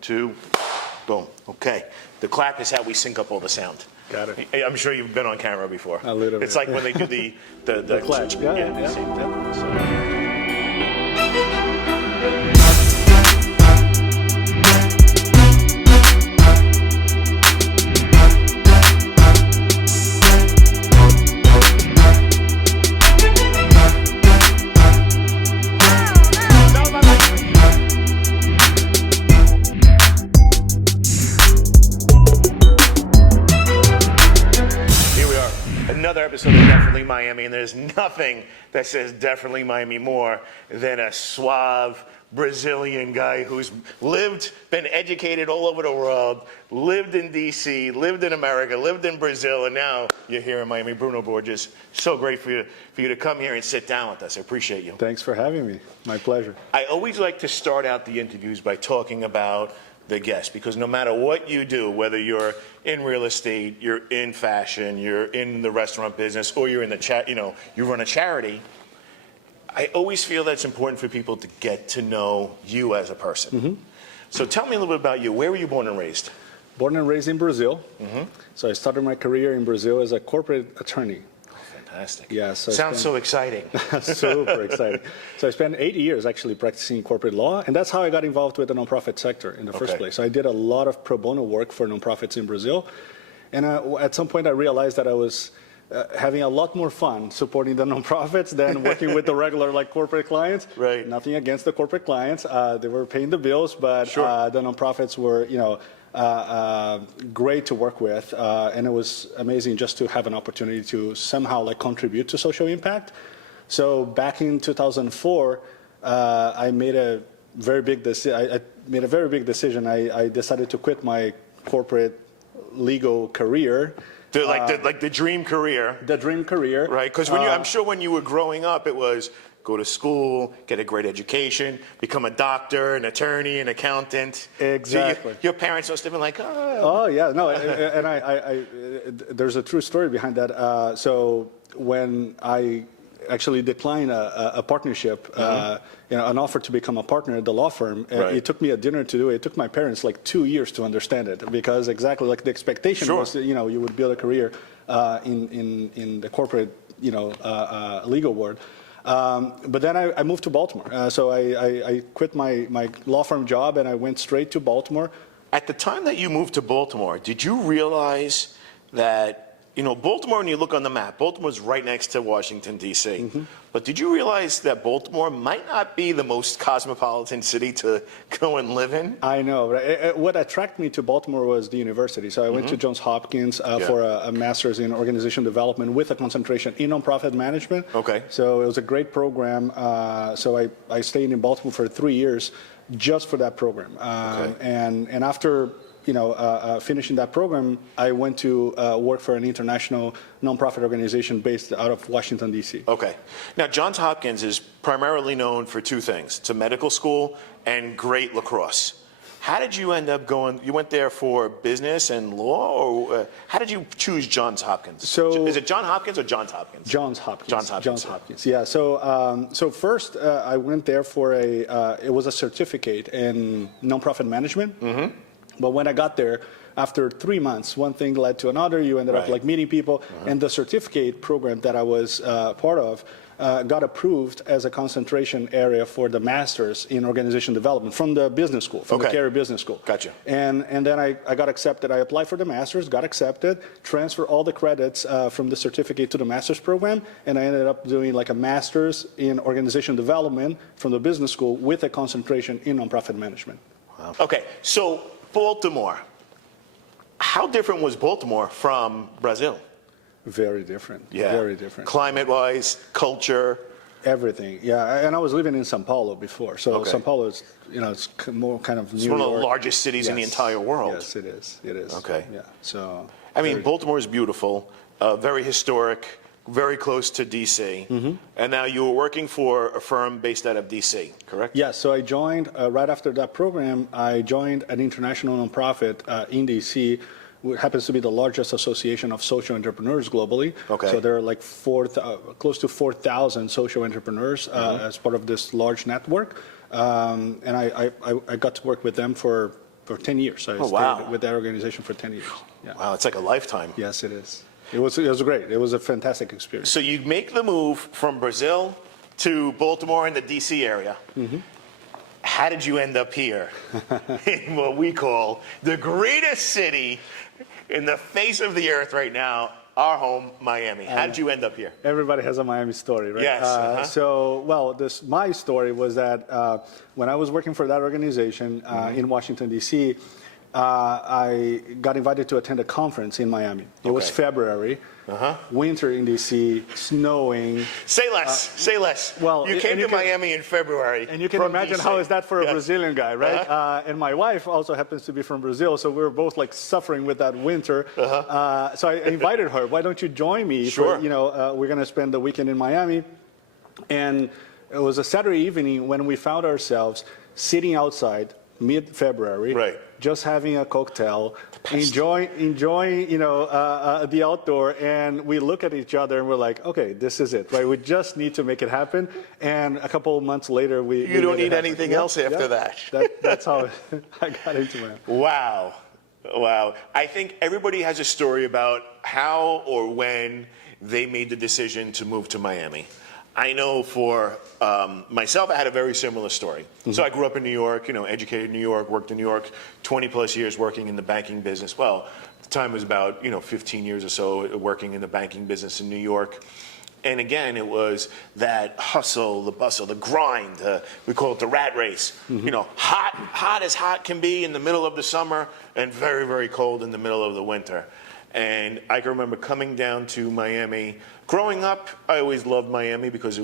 two, boom. Okay. The clap is how we sync up all the sound. Got it. I'm sure you've been on camera before. A little bit. It's like when they do the clap. Yeah. same thing. So. Another episode of Definitely Miami, and there's nothing that says Definitely Miami more than a suave Brazilian guy who's been educated all over the world, lived in DC, lived in America, lived in Brazil, and now you're here in Miami. Bruno Borges, so great for you to come here and sit down with us. I appreciate you. Thanks for having me. My pleasure. I always like to start out the interviews by talking about the guest, because no matter what you do, whether you're in real estate, you're in fashion, you're in the restaurant business, or you're in the you run a charity, I always feel that's important for people to get to know you as a person. Mm-hmm. So tell me a little bit about you. Where were you born and raised? Born and raised in Brazil. Mm-hmm. So I started my career in Brazil as a corporate attorney. Fantastic. Yeah, Sounds so exciting. Super exciting. So I spent 8 years actually practicing corporate law, and that's how I got involved with the nonprofit sector in the first place. So I did a lot of pro bono work for nonprofits in Brazil, and at some point I realized that I was having a lot more fun supporting the nonprofits than working with the regular corporate clients. Right. Nothing against the corporate clients. They were paying the bills, but sure. The nonprofits were, great to work with, and it was amazing just to have an opportunity to somehow contribute to social impact. So back in 2004, I made a very big decision. I decided to quit my corporate legal career. The dream career. The dream career. Right, because I'm sure when you were growing up, it was go to school, get a great education, become a doctor, an attorney, an accountant. Exactly. So your parents must have been like, oh yeah, no, and I there's a true story behind that. So when I actually declined a partnership, an offer to become a partner at the law firm, right. It took me a dinner to do it. It took my parents 2 years to understand it, because exactly the expectation sure. was that, you would build a career in the corporate legal world. But then I moved to Baltimore. So I quit my law firm job and I went straight to Baltimore. At the time that you moved to Baltimore, did you realize that, Baltimore, when you look on the map, Baltimore's right next to Washington, D.C. Mm-hmm. But did you realize that Baltimore might not be the most cosmopolitan city to go and live in? I know. What attracted me to Baltimore was the university. So I went to Johns Hopkins for a master's in organization development with a concentration in nonprofit management. Okay. So it was a great program. So I stayed in Baltimore for 3 years just for that program. And after finishing that program, I went to work for an international nonprofit organization based out of Washington, D.C. Okay. Now, Johns Hopkins is primarily known for two things. It's a medical school and great lacrosse. How did you end up going? You went there for business and law, or how did you choose Johns Hopkins? So, is it John Hopkins or Johns Hopkins? Johns Hopkins. Johns Hopkins. Johns Hopkins. Yeah. So first, I went there for it was a certificate in nonprofit management. Mm-hmm. But when I got there, after 3 months, one thing led to another. You ended up meeting people, and the certificate program that I was part of got approved as a concentration area for the masters in organization development from the business school, from the Carey Business School. Gotcha. And then I got accepted. I applied for the masters, got accepted, transferred all the credits from the certificate to the master's program, and I ended up doing a master's in organization development from the business school with a concentration in nonprofit management. Wow. Okay, so Baltimore. How different was Baltimore from Brazil? Very different. Yeah. Very different. Climate-wise, culture. Everything. Yeah. And I was living in São Paulo before. So São Paulo is, it's more kind of New York. It's one of the largest cities in the entire world. Yes, it is. It is. Okay. Yeah. So. I mean, Baltimore is beautiful, very historic, very close to D.C. Mm-hmm. And now you were working for a firm based out of D.C., correct? Yeah, so I joined, right after that program, I joined an international nonprofit in D.C., which happens to be the largest association of social entrepreneurs globally. Okay. So there are close to 4,000 social entrepreneurs as part of this large network. And I got to work with them for for 10 years. I stayed wow. with that organization for 10 years. Yeah. Wow, it's like a lifetime. Yes, it is. It was great. It was a fantastic experience. So you make the move from Brazil to Baltimore and the DC area. Mm-hmm. How did you end up here in what we call the greatest city in the face of the earth right now, our home, Miami? How did you end up here? Everybody has a Miami story, right? Yes. So, well, my story was that when I was working for that organization in Washington, D.C., I got invited to attend a conference in Miami. It was February, winter in D.C., snowing. Say less, say less. Well, you came to Miami in February. And you can imagine how is that for a Brazilian guy, right? And my wife also happens to be from Brazil, so we were both like suffering with that winter. So I invited her, why don't you join me? Sure. For, we're going to spend the weekend in Miami. And it was a Saturday evening when we found ourselves sitting outside, mid-February, just having a cocktail, enjoying the outdoor, and we look at each other and we're like, okay, this is it, right? We just need to make it happen. And a couple of months later, we don't need anything else after that. That's how I got into it. Wow. I think everybody has a story about how or when they made the decision to move to Miami. I know for myself, I had a very similar story. So I grew up in New York, educated in New York, worked in New York, 20 plus years working in the banking business. Well, the time was about, 15 years or so working in the banking business in New York. And again, it was that hustle, the bustle, the grind. We call it the rat race. Hot as hot can be in the middle of the summer and very, very cold in the middle of the winter. And I can remember coming down to Miami. Growing up, I always loved Miami because it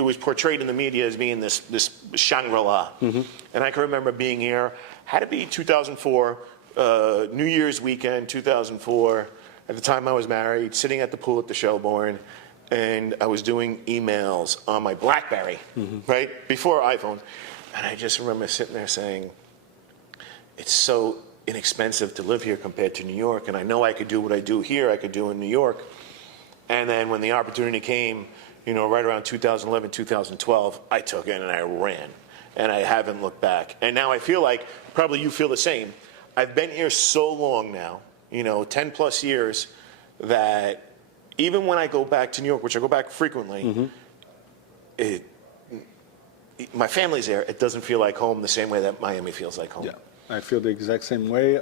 was portrayed in the media as being this Shangri-La. And I can remember being here. Had to be 2004, New Year's weekend, 2004. At the time I was married, sitting at the pool at the Shelbourne, and I was doing emails on my BlackBerry, right before iPhone. And I just remember sitting there saying, "It's so inexpensive to live here compared to New York, and I know I could do what I do here, I could do in New York." And then when the opportunity came, right around 2011, 2012, I took it and I ran, and I haven't looked back. And now I feel like, probably you feel the same, I've been here so long now, 10 plus years, that even when I go back to New York, which I go back frequently, my family's there, it doesn't feel like home the same way that Miami feels like home. Yeah. I feel the exact same way.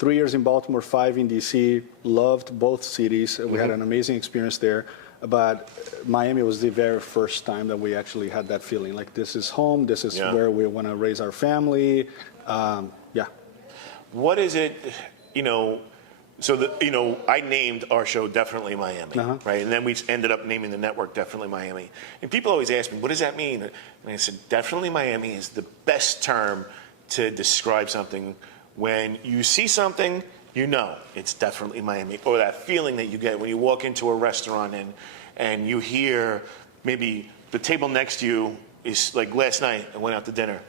3 years in Baltimore, 5 in D.C. Loved both cities. We had an amazing experience there. But Miami was the very first time that we actually had that feeling. Like, this is home. This is where we want to raise our family. What is it, so I named our show Definitely Miami, right? And then we ended up naming the network Definitely Miami. And people always ask me, what does that mean? And I said, Definitely Miami is the best term to describe something. When you see something, it's definitely Miami. Or that feeling that you get when you walk into a restaurant and you hear maybe the table next to you is like last night I went out to dinner.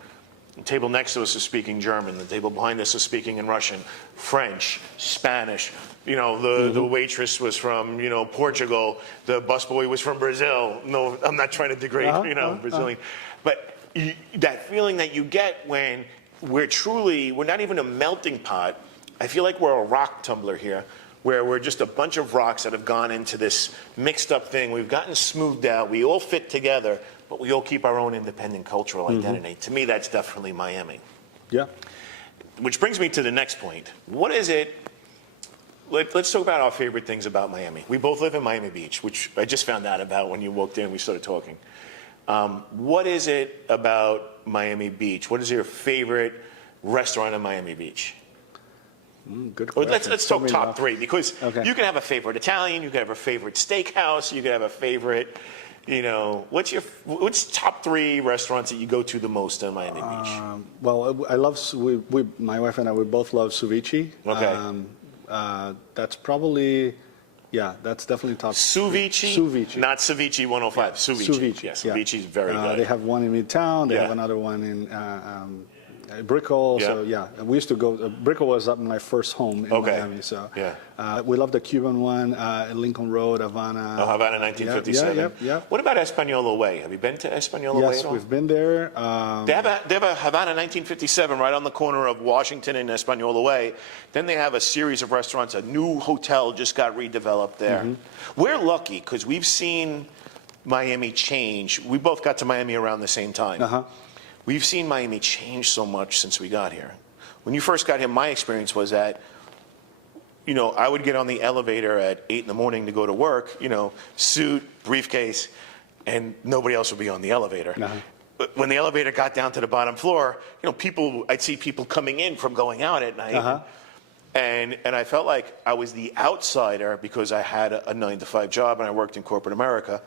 The table next to us is speaking German. The table behind us is speaking in Russian, French, Spanish. The waitress was from, Portugal. The busboy was from Brazil. No, I'm not trying to degrade, Brazilian. But that feeling that you get when we're not even a melting pot. I feel like we're a rock tumbler here, where we're just a bunch of rocks that have gone into this mixed up thing. We've gotten smoothed out. We all fit together, but we all keep our own independent cultural identity. To me, that's definitely Miami. Yeah. Which brings me to the next point. What is it? Let's talk about our favorite things about Miami. We both live in Miami Beach, which I just found out about when you walked in and we started talking. What is it about Miami Beach? What is your favorite restaurant in Miami Beach? Good question. Let's talk top three, because you can have a favorite Italian, you can have a favorite steakhouse, you can have a favorite, what's top three restaurants that you go to the most in Miami Beach? Well, I love, my wife and I, we both love ceviche. That's probably, that's definitely top. Ceviche? Ceviche. Not ceviche 105, ceviche. Ceviche. Yeah, ceviche is very good. They have one in Midtown, they have another one in Brickell. Yeah. So yeah, we used to go. Brickell was my first home in Miami. So Yeah. we love the Cuban one, Lincoln Road, Havana. Oh, Havana 1957. Yeah. What about Espanola Way? Have you been to Espanola Way Yes, at all? we've been there. They have a Havana 1957 right on the corner of Washington and Espanola Way. Then they have a series of restaurants. A new hotel just got redeveloped there. We're lucky because we've seen Miami change. We both got to Miami around the same time. We've seen Miami change so much since we got here. When you first got here, my experience was that, I would get on the elevator at 8 in the morning to go to work, suit, briefcase, and nobody else would be on the elevator. But when the elevator got down to the bottom floor, I'd see people coming in from going out at night. And I felt like I was the outsider because I had a 9-to-5 job and I worked in corporate America.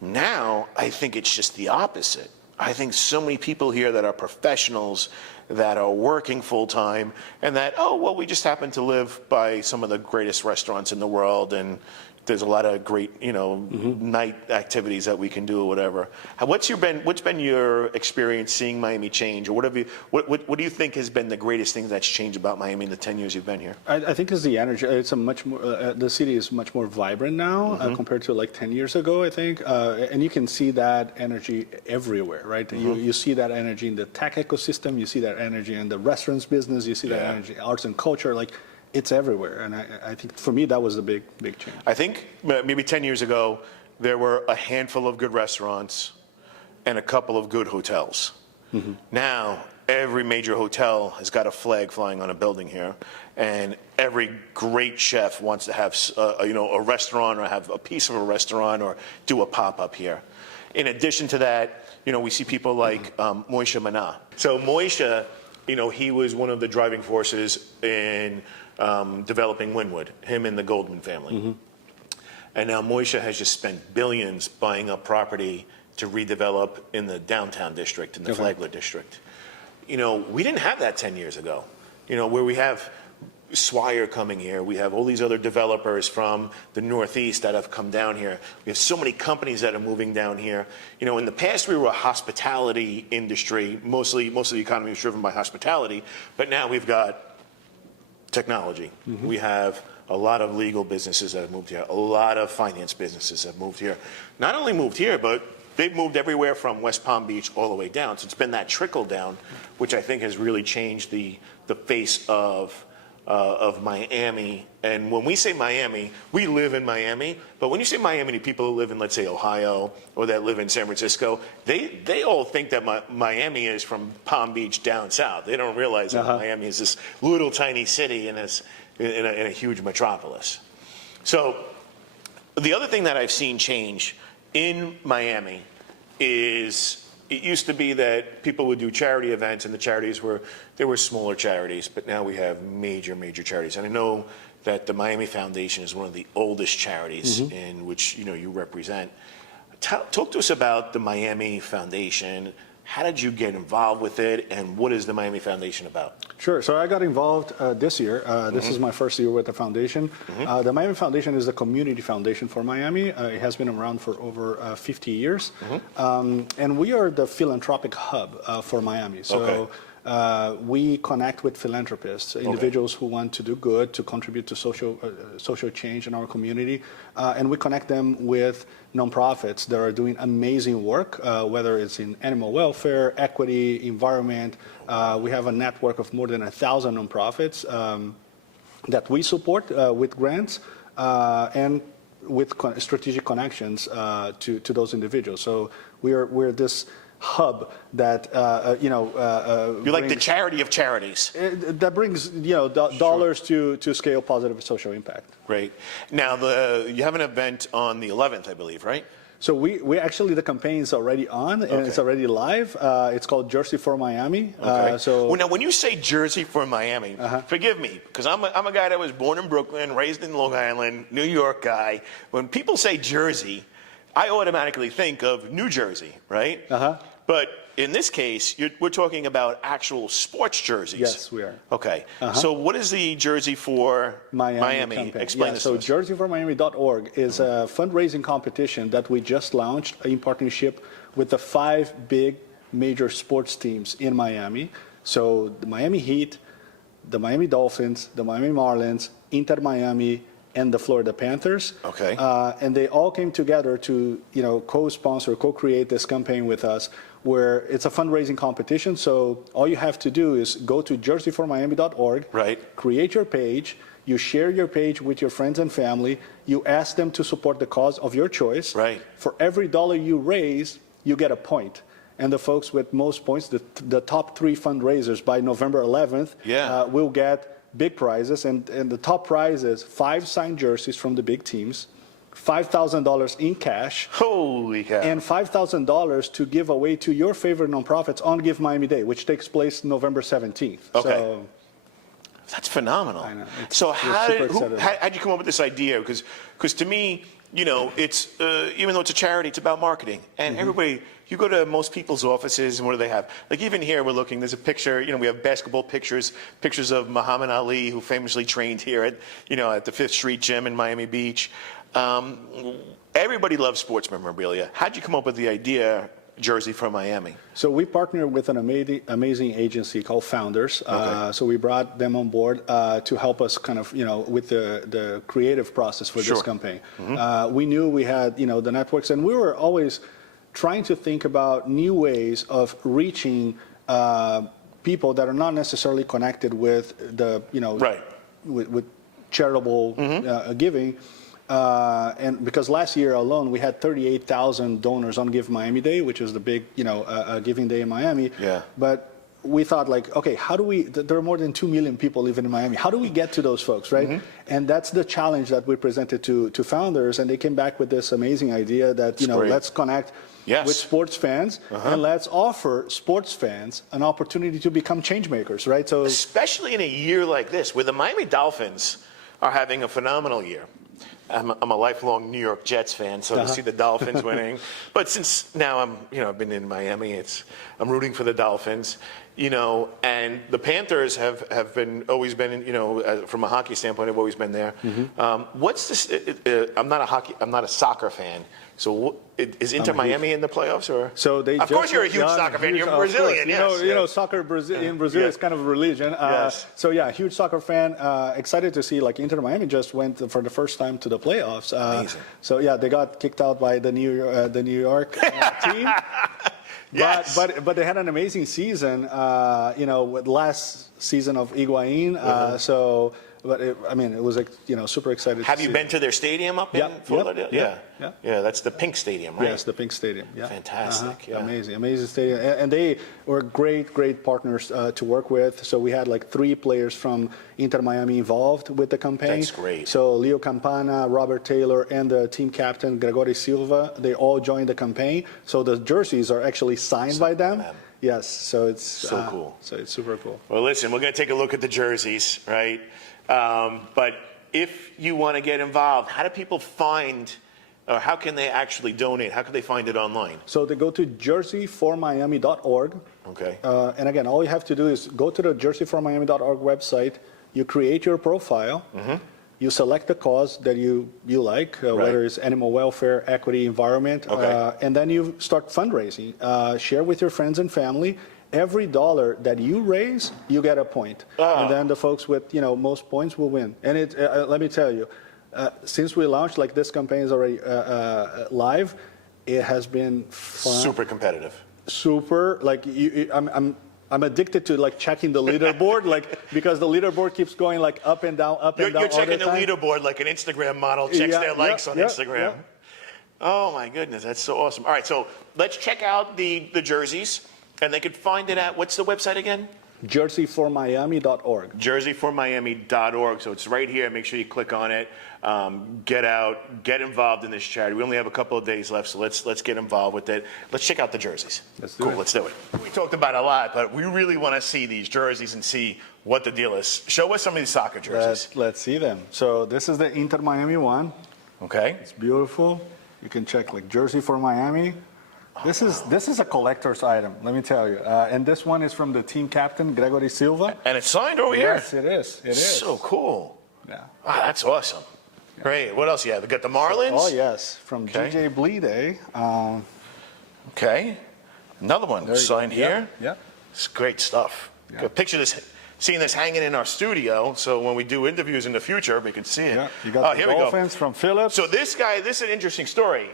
Now, I think it's just the opposite. I think so many people here that are professionals, that are working full time, and that, we just happen to live by some of the greatest restaurants in the world, and there's a lot of great, night activities that we can do or whatever. What's been your experience seeing Miami change, or what do you think has been the greatest thing that's changed about Miami in the 10 years you've been here? I think it's the energy. It's a much more. The city is much more vibrant now compared to like 10 years ago, I think, and you can see that energy everywhere, right? You see that energy in the tech ecosystem. You see that energy in the restaurants business. You see that energy in arts and culture, like. It's everywhere, and I think for me that was a big change. I think maybe 10 years ago there were a handful of good restaurants and a couple of good hotels. Now every major hotel has got a flag flying on a building here, and every great chef wants to have a restaurant or have a piece of a restaurant or do a pop-up here. In addition to that, we see people like Moishe Mana. So Moishe, he was one of the driving forces in developing Wynwood, him and the Goldman family. And now Moishe has just spent billions buying up property to redevelop in the downtown district, in the Flagler district. We didn't have that 10 years ago, where we have Swire coming here. We have all these other developers from the Northeast that have come down here. We have so many companies that are moving down here. In the past, we were a hospitality industry. Most of the economy was driven by hospitality. But now we've got technology. We have a lot of legal businesses that have moved here. A lot of finance businesses have moved here. Not only moved here, but they've moved everywhere from West Palm Beach all the way down. So it's been that trickle down, which I think has really changed the face of Miami. And when we say Miami, we live in Miami. But when you say Miami to people who live in, let's say, Ohio or that live in San Francisco, they all think that Miami is from Palm Beach down south. They don't realize that Miami is this little tiny city in a huge metropolis. So the other thing that I've seen change in Miami is, it used to be that people would do charity events, and the charities were smaller charities, but now we have major charities. And I know that the Miami Foundation is one of the oldest charities in which you represent. Talk to us about the Miami Foundation. How did you get involved with it, and what is the Miami Foundation about? Sure. So I got involved this year. This is my first year with the foundation. The Miami Foundation is a community foundation for Miami. It has been around for over 50 years. And we are the philanthropic hub for Miami. So we connect with philanthropists, individuals who want to do good, to contribute to social change in our community. And we connect them with nonprofits that are doing amazing work, whether it's in animal welfare, equity, environment. We have a network of more than 1,000 nonprofits that we support with grants and with strategic connections to those individuals. So we're this hub that you're like the charity of charities. That brings dollars to scale positive social impact. Great. Now you have an event on the 11th, I believe, right? So we actually, the campaign is already on and it's already live. It's called Jersey for Miami. Well, now when you say Jersey for Miami, forgive me, because I'm a guy that was born in Brooklyn, raised in Long Island, New York guy. When people say Jersey, I automatically think of New Jersey, right? But in this case, we're talking about actual sports jerseys. Yes, we are. Okay. So what is the Jersey for Miami? Explain this to us. So jerseyformiami.org is a fundraising competition that we just launched in partnership with the 5 big major sports teams in Miami. So the Miami Heat, the Miami Dolphins, the Miami Marlins, Inter Miami, and the Florida Panthers. Okay. And they all came together to, co-sponsor, co-create this campaign with us, where it's a fundraising competition. So all you have to do is go to jerseyformiami.org, Right. create your page, you share your page with your friends and family, you ask them to support the cause of your choice. Right. For every dollar you raise, you get a point. And the folks with most points, the top 3 fundraisers by November 11th, will get big prizes. And the top prize is 5 signed jerseys from the big teams, $5,000 in cash, Holy cow. and $5,000 to give away to your favorite nonprofits on Give Miami Day, which takes place November 17th. Okay. So, That's phenomenal. I know. So We're super excited. how'd you come up with this idea? Because to me, it's even though it's a charity, it's about marketing. And everybody, you go to most people's offices, and what do they have? Like even here, we're looking. There's a picture. We have basketball pictures of Muhammad Ali, who famously trained here at the Fifth Street Gym in Miami Beach. Everybody loves sports memorabilia. How'd you come up with the idea? Jersey for Miami. So we partnered with an amazing agency called Founders. So we brought them on board to help us kind of, with the creative process for this campaign. We knew we had, the networks, and we were always trying to think about new ways of reaching people that are not necessarily connected with the, with charitable giving. And because last year alone, we had 38,000 donors on Give Miami Day, which is the big, giving day in Miami. Yeah. But we thought okay, how do we, there are more than 2 million people living in Miami. How do we get to those folks, right? And that's the challenge that we presented to Founders. And they came back with this amazing idea that, let's connect with sports fans and let's offer sports fans an opportunity to become change makers, right? So especially in a year like this, where the Miami Dolphins are having a phenomenal year. I'm a lifelong New York Jets fan, so to see the Dolphins winning. But since now I've been in Miami, I'm rooting for the Dolphins, and the Panthers have always been, from a hockey standpoint, have always been there. What's this? I'm not a soccer fan. So is Inter Miami in the playoffs, or? So they of course you're a huge soccer fan. You're Brazilian, yes. Soccer in Brazil is kind of a religion. So yeah, huge soccer fan. Excited to see Inter Miami just went for the first time to the playoffs. Amazing. So yeah, they got kicked out by the New York team. Yes. But they had an amazing season. With last season of Higuain. So. But it was super excited. Have you been to their stadium up in Philadelphia? Yeah, that's the Pink Stadium, right? Yes, the Pink Stadium. Yeah, fantastic. Yeah. Amazing stadium, and they were great partners to work with. So we had 3 players from Inter Miami involved with the campaign. That's great. So Leo Campana, Robert Taylor, and the team captain Gregory Silva, they all joined the campaign. So the jerseys are actually signed by them. Yes, so it's so cool. So it's super cool. Well, listen, we're going to take a look at the jerseys, right? But if you want to get involved, how do people find, or how can they actually donate? How can they find it online? So they go to jerseyformiami.org. Okay. And again, all you have to do is go to the jerseyformiami.org website. You create your profile. You select the cause that you like, whether it's animal welfare, equity, environment, and then you start fundraising. Share with your friends and family. Every dollar that you raise, you get a point. And then the folks with most points will win. And let me tell you, since we launched, this campaign is already live, it has been fun. Super competitive. Super. I'm addicted to checking the leaderboard, because the leaderboard keeps going up and down, up and down. You're checking all the leaderboard like an Instagram model checks their likes on Instagram. Yeah. Oh my goodness, that's so awesome. All right, so let's check out the jerseys. And they could find it at, what's the website again? jerseyformiami.org. jerseyformiami.org. So it's right here. Make sure you click on it. Get out. Get involved in this charity. We only have a couple of days left, so let's get involved with it. Let's check out the jerseys. Let's do it. Let's do it. We talked about it a lot, but we really want to see these jerseys and see what the deal is. Show us some of these soccer jerseys. Let's see them. So this is the Inter Miami one. Okay. It's beautiful. You can check Jersey for Miami. This is a collector's item, let me tell you. And this one is from the team captain, Gregory Silva. And it's signed over here. Yes, it is. It is. So cool. Yeah. Wow, that's awesome. Yeah. Great. What else you have? We got the Marlins. Oh, yes, from DJ Bleeday. Okay. Another one signed here. Yeah. It's great stuff. Picture this, seeing this hanging in our studio, so when we do interviews in the future, we can see it. Yeah, you got the here we go. dolphins from Phillips. So this guy, this is an interesting story.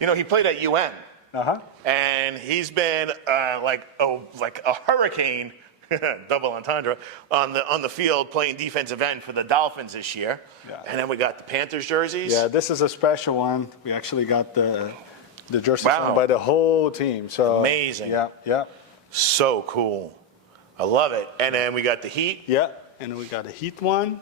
You know, he played at UM. Uh-huh. And he's been like a hurricane, double entendre, on the field playing defensive end for the Dolphins this year. Yeah. And then we got the Panthers jerseys. Yeah, this is a special one. We actually got the jerseys Wow. signed by the whole team. So Amazing. Yeah. So cool. I love it. And then we got the Heat. Yeah, and we got a Heat one.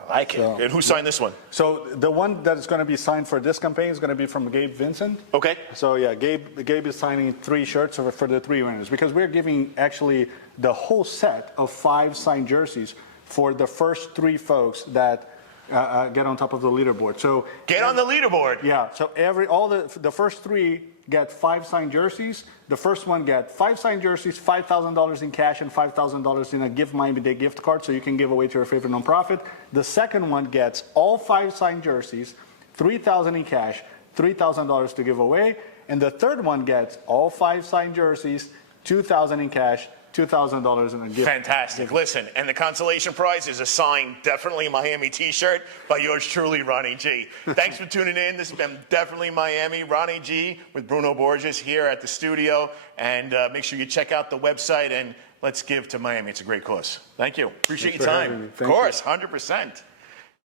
I like it. So- And who signed this one? So the one that is going to be signed for this campaign is going to be from Gabe Vincent. Okay. So yeah, Gabe is signing 3 shirts for the 3 winners because we're giving actually the whole set of 5 signed jerseys for the first 3 folks that get on top of the leaderboard. So Get on the leaderboard. yeah, so the first 3 get 5 signed jerseys. The first one get 5 signed jerseys, $5,000 in cash, and $5,000 in a Give Miami Day gift card, so you can give away to your favorite nonprofit. The second one gets all 5 signed jerseys, $3,000 in cash, $3,000 to give away, and the third one gets all 5 signed jerseys, $2,000 in cash, $2,000 in a gift. Fantastic. Listen, and the consolation prize is a signed Definitely Miami t-shirt by yours truly, Ronnie G. Thanks for tuning in. This has been Definitely Miami. Ronnie G with Bruno Borges here at the studio. And make sure you check out the website and let's give to Miami. It's a great cause. Thank you. Appreciate Thanks your for time. having me. Of Thank you. course, 100%.